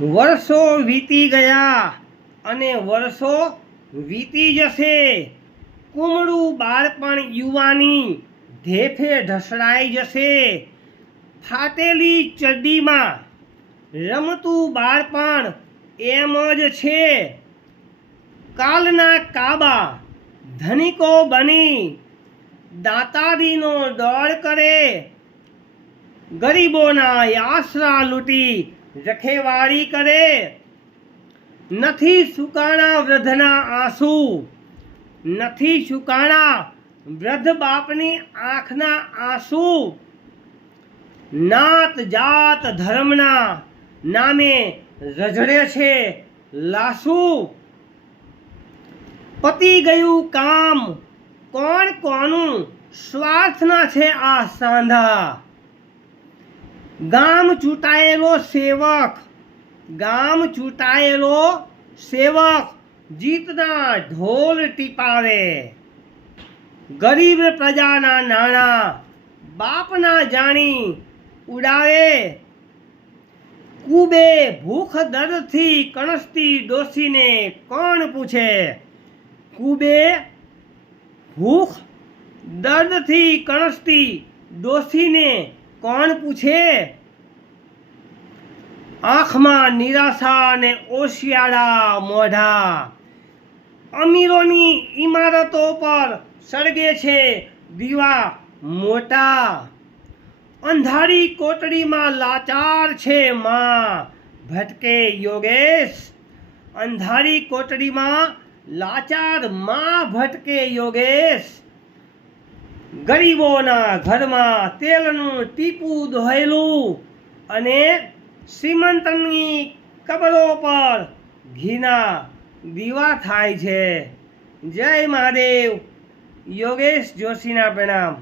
વર્ષો વીતી ગયા અને વર્ષો વીતી જશે. કુમળું બાળપણ યુવાની ધેફે ઢસડાઈ જશે. ફાટેલી ચડ્ડીમાં રમતું બાળપણ એમ જ છે. કાલના કાબા ધનિકો બની દાતારીનો દોડ કરે, ગરીબોના આશરા લૂંટી રખેવાળી કરે. નથી સુકાણા વૃદ્ધના આંસુ. નથી સુકાણા વૃદ્ધ બાપની આંખના આંસુ. નાત જાત ધર્મના નામે રઝળે છે લાસુ પતી ગયું કામ કોણ કોનું? સ્વાર્થના છે આ સાંધા. ગામ ચૂંટાયેલો સેવક. ગામ ચૂંટાયેલો સેવક. જીતના ઢોલ ટીપાવે. ગરીબ પ્રજાના નાણાં બાપના જાણી ઉડાવે. કુબે ભૂખ દર્દથી કણસતી ડોસીને કોણ પૂછે? કુબે ભૂખ દર્દથી કણસતી ડોસીને કોણ પૂછે? આંખમાં નિરાશા અને ઓશિયાળા મોઢા. અમીરોની ઇમારતો પર સળગે છે દીવા મોટા. અંધારી કોટડીમાં લાચાર છે માં. ભટકે યોગેશ. અંધારી કોટડીમાં લાચારમાં ભટકે યોગેશ. ગરીબોના ઘરમાં તેલનું ટીપું દોહેલું અને શ્રીમંતની કબરો પર ઘીના દીવા થાય છે. જય મહાદેવ. યોગેશ જોશીના પ્રણામ.